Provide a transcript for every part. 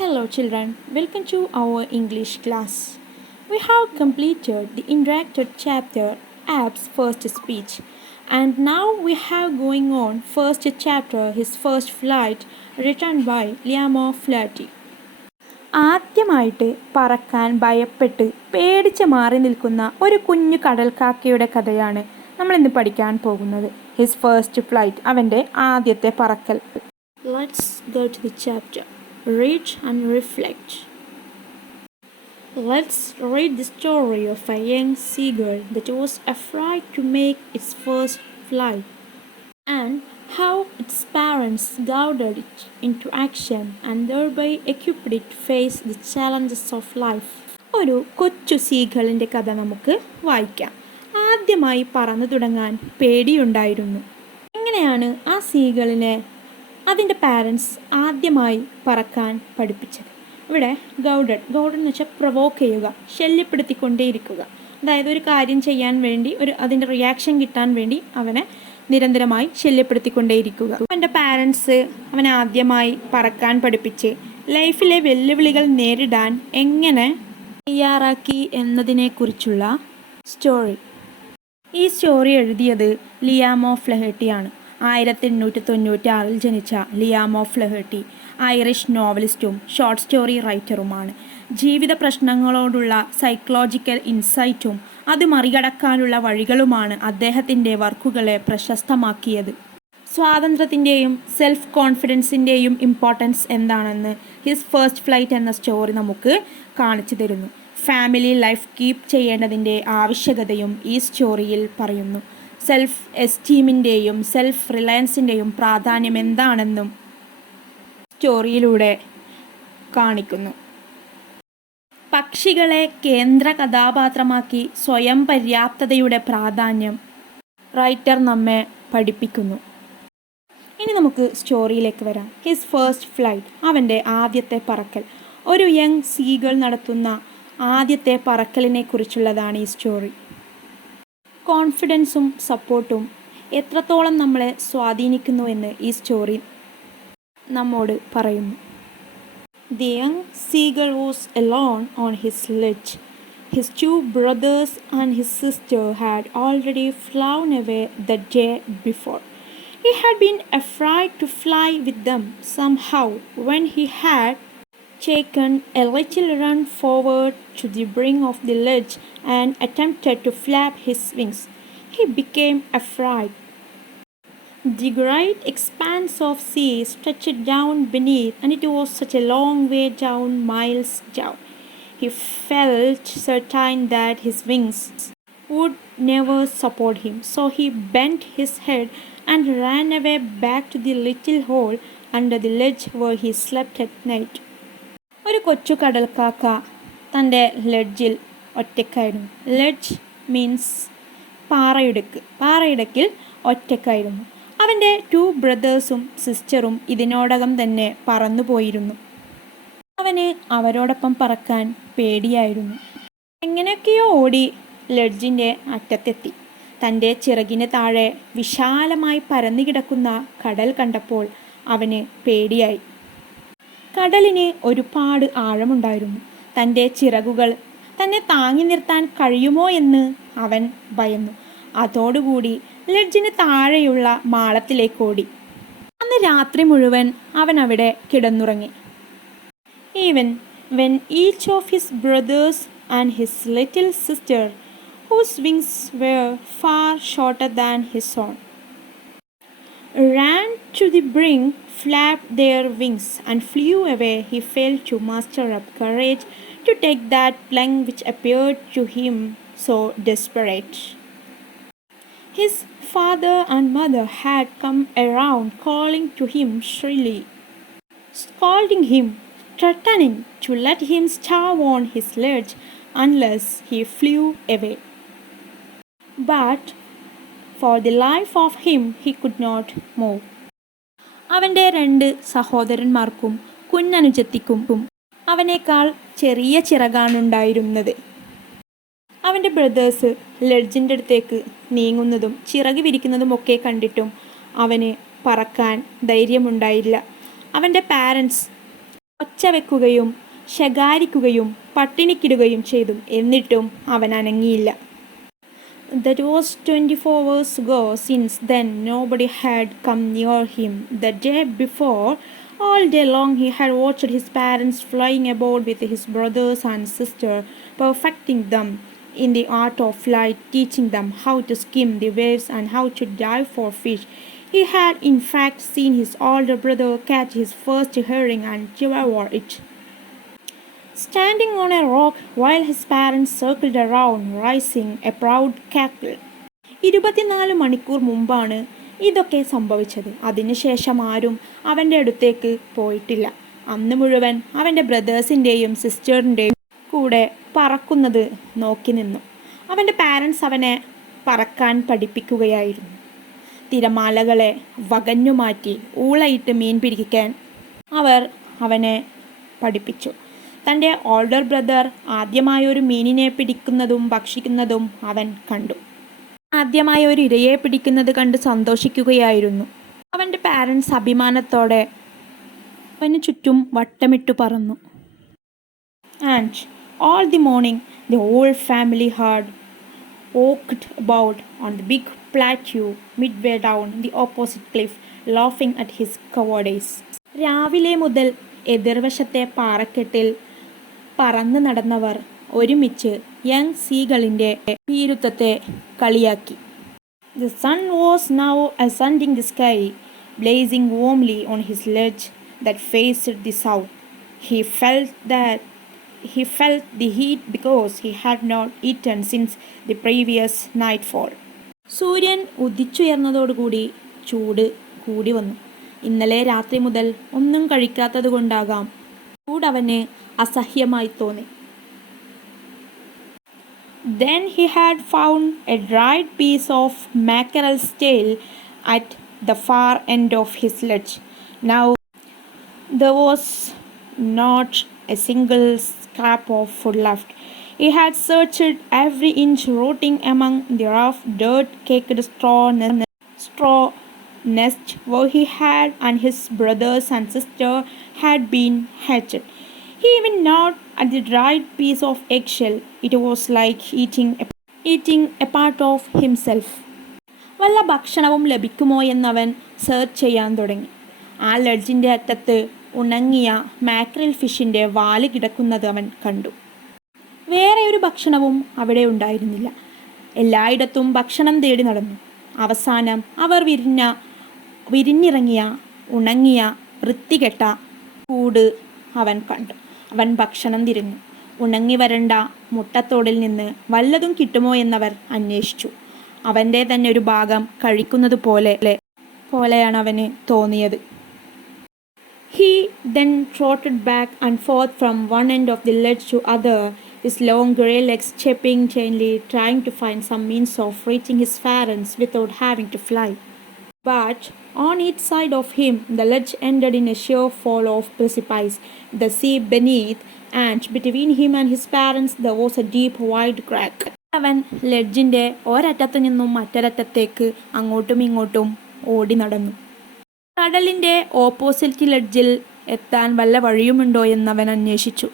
Hello children, welcome to our English class. We have completed the interactive chapter App's first speech and now we have going on first chapter his first flight written by Flaherty. ആദ്യമായിട്ട് പറക്കാൻ ഭയപ്പെട്ട് പേടിച്ച് മാറി നിൽക്കുന്ന ഒരു കുഞ്ഞു കടൽക്കാക്കയുടെ കഥയാണ് നമ്മൾ ഇന്ന് പഠിക്കാൻ പോകുന്നത്. ഹിസ് ഫസ്റ്റ് ഫ്ലൈറ്റ്, അവൻ്റെ ആദ്യത്തെ പറക്കൽ. Let's go to the chapter. Read and reflect. Let's read the story of a young seagull that was afraid to make its first flight and how its parents guided it into action and thereby equipped it to face the challenges of life. ഒരു കൊച്ചു സീഗളിൻ്റെ കഥ നമുക്ക് വായിക്കാം. ആദ്യമായി പറന്നു തുടങ്ങാൻ പേടിയുണ്ടായിരുന്നു. എങ്ങനെയാണ് ആ സീഗളിനെ അതിൻ്റെ പാരൻസ് ആദ്യമായി പറക്കാൻ പഠിപ്പിച്ചത്? ഇവിടെ ഗൗഡഡ് എന്ന് വെച്ചാൽ പ്രൊവോക്ക് ചെയ്യുക, ശല്യപ്പെടുത്തിക്കൊണ്ടേയിരിക്കുക. അതായത് ഒരു കാര്യം ചെയ്യാൻ വേണ്ടി അതിൻ്റെ റിയാക്ഷൻ കിട്ടാൻ വേണ്ടി അവനെ നിരന്തരമായി ശല്യപ്പെടുത്തിക്കൊണ്ടേയിരിക്കുക. അവൻ്റെ പാരൻസ് അവനെ ആദ്യമായി പറക്കാൻ പഠിപ്പിച്ച് ലൈഫിലെ വെല്ലുവിളികൾ നേരിടാൻ എങ്ങനെ തയ്യാറാക്കി എന്നതിനെക്കുറിച്ചുള്ള സ്റ്റോറി. ഈ സ്റ്റോറി എഴുതിയത് ഫ്ലഹർട്ടിയാണ്. 1896 ജനിച്ച ഫ്ലഹർട്ടി ഐറിഷ് നോവലിസ്റ്റും ഷോർട്ട് സ്റ്റോറി റൈറ്ററുമാണ്. ജീവിത പ്രശ്നങ്ങളോടുള്ള സൈക്കോളജിക്കൽ ഇൻസൈറ്റും അത് മറികടക്കാനുള്ള വഴികളുമാണ് അദ്ദേഹത്തിൻ്റെ വർക്കുകളെ പ്രശസ്തമാക്കിയത്. സ്വാതന്ത്ര്യത്തിൻ്റെയും സെൽഫ് കോൺഫിഡൻസിൻ്റെയും ഇമ്പോർട്ടൻസ് എന്താണെന്ന് ഹിസ് ഫസ്റ്റ് ഫ്ലൈറ്റ് എന്ന സ്റ്റോറി നമുക്ക് കാണിച്ചു തരുന്നു. ഫാമിലി ലൈഫ് കീപ്പ് ചെയ്യേണ്ടതിൻ്റെ ആവശ്യകതയും ഈ സ്റ്റോറിയിൽ പറയുന്നു. സെൽഫ് എസ്റ്റീമിൻ്റെയും സെൽഫ് റിലയൻസിൻ്റെയും പ്രാധാന്യം എന്താണെന്നും സ്റ്റോറിയിലൂടെ കാണിക്കുന്നു. പക്ഷികളെ കേന്ദ്ര കഥാപാത്രമാക്കി സ്വയം പര്യാപ്തതയുടെ പ്രാധാന്യം റൈറ്റർ നമ്മെ പഠിപ്പിക്കുന്നു. ഇനി നമുക്ക് സ്റ്റോറിയിലേക്ക് വരാം. ഹിസ് ഫസ്റ്റ് ഫ്ലൈറ്റ്, അവൻ്റെ ആദ്യത്തെ പറക്കൽ. ഒരു യങ് സീഗൾ നടത്തുന്ന ആദ്യത്തെ പറക്കലിനെ കുറിച്ചുള്ളതാണ് ഈ സ്റ്റോറി. കോൺഫിഡൻസും സപ്പോർട്ടും എത്രത്തോളം നമ്മളെ സ്വാധീനിക്കുന്നുവെന്ന് ഈ സ്റ്റോറി നമ്മോട് പറയുന്നു. The young seagull was alone on his sledge. His two brothers and his sister had already flown away the day before. He had been afraid to fly with them. Somehow, when he had taken a little run forward to the brink of the ledge and attempted to flap his wings, he became afraid. The great expanse of sea stretched down beneath, and it was such a long way down, miles down. He felt certain that his wings would never support him, so he bent his head and ran away back to the little hole under the ledge where he slept at night. ഒരു കൊച്ചു കടൽക്കാക്ക തൻ്റെ ലെഡ്ജിൽ ഒറ്റയ്ക്കായിരുന്നു. Ledge means പാറയിടുക്കിൽ ഒറ്റയ്ക്കായിരുന്നു. അവൻ്റെ 2 ബ്രദേഴ്സും സിസ്റ്ററും ഇതിനോടകം തന്നെ പറന്നുപോയിരുന്നു. അവന് അവരോടൊപ്പം പറക്കാൻ പേടിയായിരുന്നു. എങ്ങനെയൊക്കെയോ ഓടി ലെഡ്ജിൻ്റെ അറ്റത്തെത്തി. തൻ്റെ ചിറകിന് താഴെ വിശാലമായി പരന്നു കിടക്കുന്ന കടൽ കണ്ടപ്പോൾ അവന് പേടിയായി. കടലിന് ഒരുപാട് ആഴമുണ്ടായിരുന്നു. തൻ്റെ ചിറകുകൾ തന്നെ താങ്ങി നിർത്താൻ കഴിയുമോ എന്ന് അവൻ ഭയന്നു. അതോടുകൂടി ലെഡ്ജിന് താഴെയുള്ള മാളത്തിലേക്ക് ഓടി. അന്ന് രാത്രി മുഴുവൻ അവൻ അവിടെ കിടന്നുറങ്ങി. Even when each of his brother's and his little sister whose wings were far shorter than his own ran to the brink, flapped their wings and flew away, he failed to muster up courage to take that plunge which appeared to him so desperate. His father and mother had come around, calling to him shrilly, scolding him, threatening to let him starve on his ledge unless he flew away. But for the life of him he could not move. അവൻ്റെ 2 സഹോദരന്മാർക്കും കുഞ്ഞനുജത്തിക്കും അവനേക്കാൾ ചെറിയ ചിറകാണുണ്ടായിരുന്നത്. അവൻ്റെ brothers ലെഡ്ജിൻ്റെ അടുത്തേക്ക് നീങ്ങുന്നതും ചിറക് വിരിക്കുന്നതും ഒക്കെ കണ്ടിട്ടും അവന് പറക്കാൻ ധൈര്യമുണ്ടായില്ല. അവൻ്റെ പാരൻസ് ഒച്ച വെക്കുകയും ശകാരിക്കുകയും പട്ടിണിക്കിടുകയും ചെയ്തു. എന്നിട്ടും അവൻ അനങ്ങിയില്ല. That was 24 hours ago. Since then, nobody had come near him. The day before, all day long, he had watched his parents flying about with his brothers and sister, perfecting them in the art of flight, teaching them how to skim the waves and how to dive for fish. He had, in fact, seen his older brother catch his first herring and devour it, standing on a rock while his parents circled around, raising a proud cackle. 24 മണിക്കൂർ മുമ്പാണ് ഇതൊക്കെ സംഭവിച്ചത്. അതിനുശേഷം ആരും അവൻ്റെ അടുത്തേക്ക് പോയിട്ടില്ല. അന്ന് മുഴുവൻ അവൻ്റെ ബ്രദേഴ്സിൻ്റെയും സിസ്റ്ററിൻ്റെയും കൂടെ പറക്കുന്നത് നോക്കി നിന്നു. അവൻ്റെ പാരൻസ് അവനെ പറക്കാൻ പഠിപ്പിക്കുകയായിരുന്നു. തിരമാലകളെ വകഞ്ഞുമാറ്റി ഊളയിട്ട് മീൻ പിടിക്കാൻ അവർ അവനെ പഠിപ്പിച്ചു. തൻ്റെ ഓൾഡർ ബ്രദർ ആദ്യമായൊരു മീനിനെ പിടിക്കുന്നതും ഭക്ഷിക്കുന്നതും അവൻ കണ്ടു. ആദ്യമായി ഒരു ഇരയെ പിടിക്കുന്നത് കണ്ട് സന്തോഷിക്കുകയായിരുന്നു. അവൻ്റെ പാരൻസ് അഭിമാനത്തോടെ അവന് ചുറ്റും വട്ടമിട്ടു പറന്നു. And all the morning the whole family had walked about on the big plateau midway down the opposite cliff, laughing at his cowardice. രാവിലെ മുതൽ എതിർവശത്തെ പാറക്കെട്ടിൽ പറന്ന് നടന്നവർ ഒരുമിച്ച് യങ് സീഗളിൻ്റെ ഭീരുത്വത്തെ കളിയാക്കി. The sun was now ascending the sky, blazing warmly on his ledge that faced the south. He felt the heat because he had not eaten since the previous nightfall. സൂര്യൻ ഉദിച്ചുയർന്നതോടുകൂടി ചൂട് കൂടി വന്നു. ഇന്നലെ രാത്രി മുതൽ ഒന്നും കഴിക്കാത്തത് കൊണ്ടാകാം ചൂടവന് അസഹ്യമായി തോന്നി. Then he had found a dried piece of mackerel's tail at the far end of his ledge. Now there was not a single scrap of food left. He had searched every inch, rotting among the rough, dirt-caked straw nest where he had and his brothers and sister had been hatched. He even gnawed at the dried piece of eggshell. It was like eating a part of himself. വല്ല ഭക്ഷണവും ലഭിക്കുമോ എന്നവൻ search ചെയ്യാൻ തുടങ്ങി. ആ ലഡ്ജിൻ്റെ അറ്റത്ത് ഉണങ്ങിയ മാക്രിൽ ഫിഷിൻ്റെ വാല് കിടക്കുന്നത് അവൻ കണ്ടു. വേറെ ഒരു ഭക്ഷണവും അവിടെ ഉണ്ടായിരുന്നില്ല. എല്ലായിടത്തും ഭക്ഷണം തേടി നടന്നു. അവസാനം അവർ വിരിഞ്ഞിറങ്ങിയ ഉണങ്ങിയ വൃത്തികെട്ട കൂട് അവൻ കണ്ടു. അവൻ ഭക്ഷണം തിരഞ്ഞു. ഉണങ്ങി വരണ്ട മുട്ടത്തോടിൽ നിന്ന് വല്ലതും കിട്ടുമോ എന്നവർ അന്വേഷിച്ചു. അവൻ്റെ തന്നെ ഒരു ഭാഗം കഴിക്കുന്നത് പോലെയാണ് അവന് തോന്നിയത്. He then trotted back and forth from one end of the ledge to other, his long grey legs chipping gently, trying to find some means of reaching his parents without having to fly. But on each side of him, the ledge ended in a sheer fall of precipice, the sea beneath, and between him and his parents there was a deep, wide crack. അവൻ ലെഡ്ജിൻ്റെ ഒരറ്റത്തു നിന്നും മറ്റൊരറ്റത്തേക്ക് അങ്ങോട്ടും ഇങ്ങോട്ടും ഓടി നടന്നു. കടലിൻ്റെ opposite ലെഡ്ജിൽ എത്താൻ വല്ല വഴിയുമുണ്ടോ എന്നവൻ അന്വേഷിച്ചു.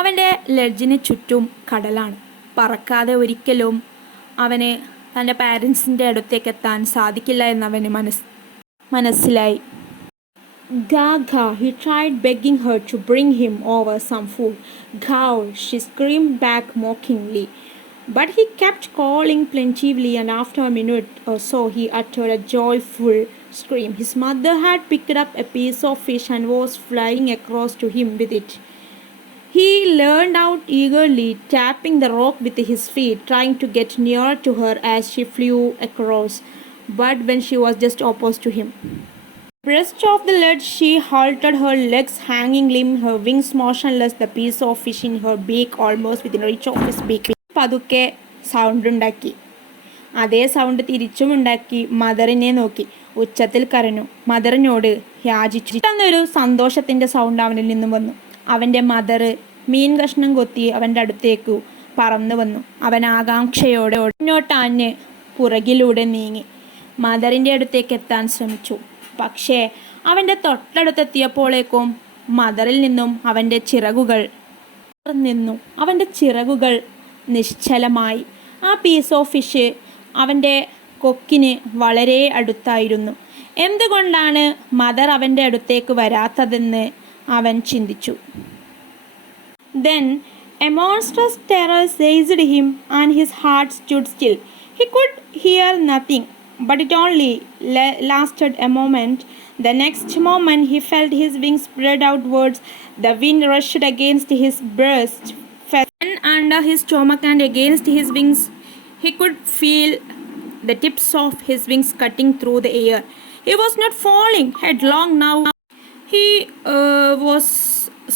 അവൻ്റെ ലെഡ്ജിന് ചുറ്റും കടലാണ്. പറക്കാതെ ഒരിക്കലും അവന് തൻ്റെ പാരൻസിൻ്റെ അടുത്തേക്ക് എത്താൻ സാധിക്കില്ല എന്നവന് മനസ്സിലായി. Gaga, he tried begging her to bring him over some food. Gaw, she screamed back mockingly. But he kept calling plaintively, and after a minute or so he uttered a joyful scream. His mother had picked up a piece of fish and was flying across to him with it. He leaned out eagerly, tapping the rock with his feet, trying to get nearer to her as she flew across. But when she was just opposite to him, abreast of the ledge, she halted, her legs hanging limp, her wings motionless, the piece of fish in her beak almost within reach of his beak. പതുക്കെ sound ഉണ്ടാക്കി. അതേ sound തിരിച്ചുമുണ്ടാക്കി മദറിനെ നോക്കി ഉച്ചത്തിൽ കരഞ്ഞു. മദറിനോട് യാചിച്ചു. പെട്ടെന്നൊരു സന്തോഷത്തിൻ്റെ sound അവനിൽ നിന്നും വന്നു. അവൻ്റെ മദർ മീൻ കഷ്ണം കൊത്തി അവൻ്റെ അടുത്തേക്കു പറന്നു വന്നു. അവൻ ആകാംക്ഷയോടെ മുന്നോട്ടാഞ്ഞ് പുറകിലൂടെ നീങ്ങി മദറിൻ്റെ അടുത്തേക്ക് എത്താൻ ശ്രമിച്ചു. പക്ഷേ അവൻ്റെ തൊട്ടടുത്തെത്തിയപ്പോഴേക്കും മദറിൽ നിന്നും അവൻ്റെ ചിറകുകൾ നിശ്ചലമായി. ആ പീസ് ഓഫ് ഫിഷ് അവൻ്റെ കൊക്കിന് വളരെ അടുത്തായിരുന്നു. എന്തുകൊണ്ടാണ് മദർ അവൻ്റെ അടുത്തേക്ക് വരാത്തതെന്ന് അവൻ ചിന്തിച്ചു. Then a monstrous terror seized him and his heart stood still. He could hear nothing, but it only lasted a moment. The next moment he felt his wings spread outwards. The wind rushed against his breast, fell under his stomach, and against his wings he could feel the tips of his wings cutting through the air. He was not falling headlong now. He was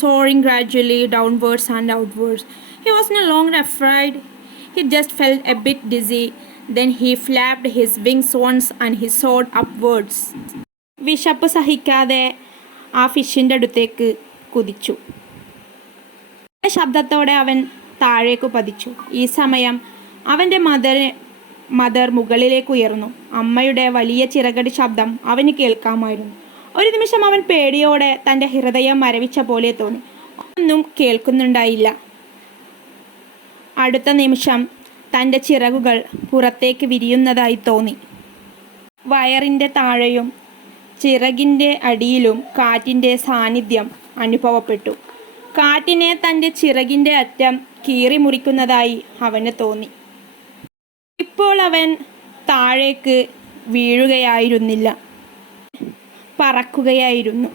soaring gradually downwards and outwards. He was no longer afraid. He just felt a bit dizzy. Then he flapped his wings once and he soared upwards. വിശപ്പ് സഹിക്കാതെ ആ ഫിഷിൻ്റെ അടുത്തേക്ക് കുതിച്ചു. ശബ്ദത്തോടെ അവൻ താഴേക്ക് പതിച്ചു. ഈ സമയം അവൻ്റെ മദർ മുകളിലേക്ക് ഉയർന്നു. അമ്മയുടെ വലിയ ചിറകടി ശബ്ദം അവന് കേൾക്കാമായിരുന്നു. ഒരു നിമിഷം അവൻ പേടിയോടെ തൻ്റെ ഹൃദയം മരവിച്ച പോലെ തോന്നി. ഒന്നും കേൾക്കുന്നുണ്ടായില്ല. അടുത്ത നിമിഷം തൻ്റെ ചിറകുകൾ പുറത്തേക്ക് വിരിയുന്നതായി തോന്നി. വയറിൻ്റെ താഴെയും ചിറകിൻ്റെ അടിയിലും കാറ്റിൻ്റെ സാന്നിധ്യം അനുഭവപ്പെട്ടു. കാറ്റിനെ തൻ്റെ ചിറകിൻ്റെ അറ്റം കീറി മുറിക്കുന്നതായി അവന് തോന്നി. ഇപ്പോൾ അവൻ താഴേക്ക് വീഴുകയായിരുന്നില്ല, പറക്കുകയായിരുന്നു.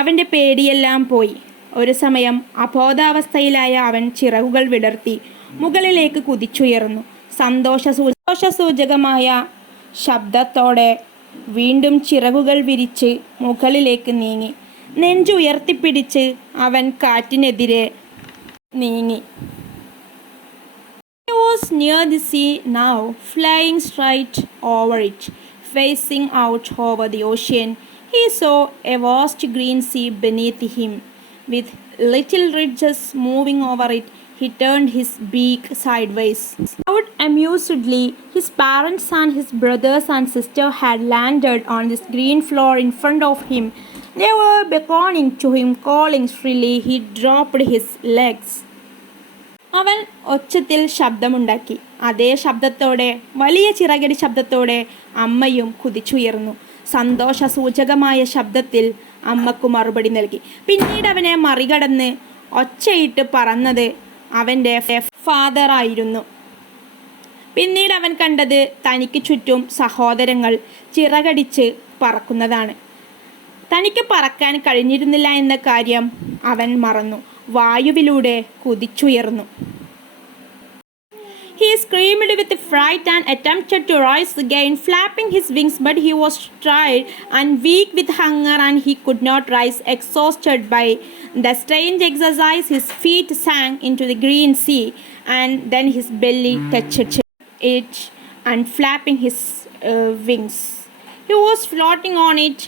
അവൻ്റെ പേടിയെല്ലാം പോയി. ഒരു സമയം അബോധാവസ്ഥയിലായ അവൻ ചിറകുകൾ വിടർത്തി മുകളിലേക്ക് കുതിച്ചുയർന്നു. സന്തോഷസൂചകമായ ശബ്ദത്തോടെ വീണ്ടും ചിറകുകൾ വിരിച്ച് മുകളിലേക്ക് നീങ്ങി. നെഞ്ചുയർത്തിപ്പിടിച്ച് അവൻ കാറ്റിനെതിരെ നീങ്ങി. He was near the sea now, flying straight over it. Facing out over the ocean, he saw a vast green sea beneath him, with little ridges moving over it. He turned his beak sideways. Out amusedly, his parents and his brothers and sister had landed on this green floor in front of him. They were beckoning to him, calling shrilly. He dropped his legs. അവൻ ഒച്ചത്തിൽ ശബ്ദമുണ്ടാക്കി. അതേ ശബ്ദത്തോടെ, വലിയ ചിറകടി ശബ്ദത്തോടെ അമ്മയും കുതിച്ചുയർന്നു. സന്തോഷസൂചകമായ ശബ്ദത്തിൽ അമ്മക്ക് മറുപടി നൽകി. പിന്നീട് അവനെ മറികടന്ന് ഒച്ചയിട്ട് പറന്നത് അവൻ്റെ ഫാദറായിരുന്നു. പിന്നീട് അവൻ കണ്ടത് തനിക്ക് ചുറ്റും സഹോദരങ്ങൾ ചിറകടിച്ച് പറക്കുന്നതാണ്. തനിക്ക് പറക്കാൻ കഴിഞ്ഞിരുന്നില്ല എന്ന കാര്യം അവൻ മറന്നു. വായുവിലൂടെ കുതിച്ചുയർന്നു. He screamed with fright and attempted to rise again, flapping his wings, but he was tired and weak with hunger and he could not rise. Exhausted by the strange exercise, his feet sank into the green sea, and then his belly touched it and flapping his wings. He was floating on it.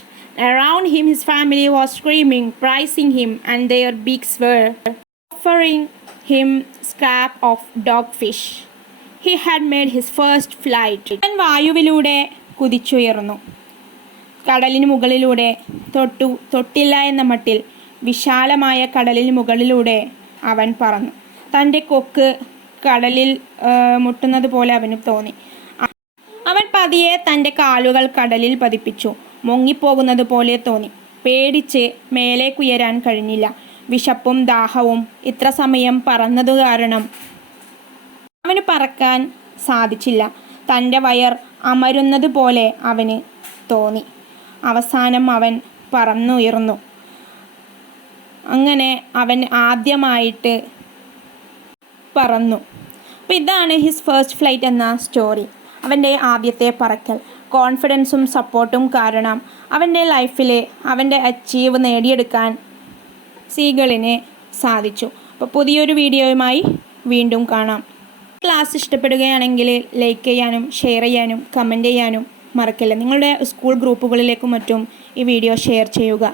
Around him his family was screaming, praising him, and their beaks were offering him scrap of dogfish. He had made his first flight. അവൻ വായുവിലൂടെ കുതിച്ചുയർന്നു. കടലിന് മുകളിലൂടെ തൊട്ടില്ല എന്ന മട്ടിൽ വിശാലമായ കടലിന് മുകളിലൂടെ അവൻ പറന്നു. തൻ്റെ കൊക്ക് കടലിൽ മുട്ടുന്നത് പോലെ അവന് തോന്നി. അവൻ പതിയെ തൻ്റെ കാലുകൾ കടലിൽ പതിപ്പിച്ചു. മുങ്ങിപ്പോകുന്നത് പോലെ തോന്നി. പേടിച്ച് മേലേക്കുയരാൻ കഴിഞ്ഞില്ല. വിശപ്പും ദാഹവും ഇത്ര സമയം പറന്നതു കാരണം അവന് പറക്കാൻ സാധിച്ചില്ല. തൻ്റെ വയർ അമരുന്നത് പോലെ അവന് തോന്നി. അവസാനം അവൻ പറന്നുയർന്നു. അങ്ങനെ അവൻ ആദ്യമായിട്ട് പറന്നു. അപ്പോൾ ഇതാണ് ഹിസ് ഫസ്റ്റ് ഫ്ലൈറ്റ് എന്ന സ്റ്റോറി. അവൻ്റെ ആദ്യത്തെ പറക്കൽ. കോൺഫിഡൻസും സപ്പോർട്ടും കാരണം അവൻ്റെ ലൈഫിൽ അവൻ്റെ അച്ചീവ് നേടിയെടുക്കാൻ സീഗളിന് സാധിച്ചു. അപ്പോൾ പുതിയൊരു വീഡിയോയുമായി വീണ്ടും കാണാം. ക്ലാസ് ഇഷ്ടപ്പെടുകയാണെങ്കിൽ ലൈക്ക് ചെയ്യാനും ഷെയർ ചെയ്യാനും കമൻറ്റ് ചെയ്യാനും മറക്കില്ല. നിങ്ങളുടെ സ്കൂൾ ഗ്രൂപ്പുകളിലേക്കും മറ്റും ഈ വീഡിയോ ഷെയർ ചെയ്യുക.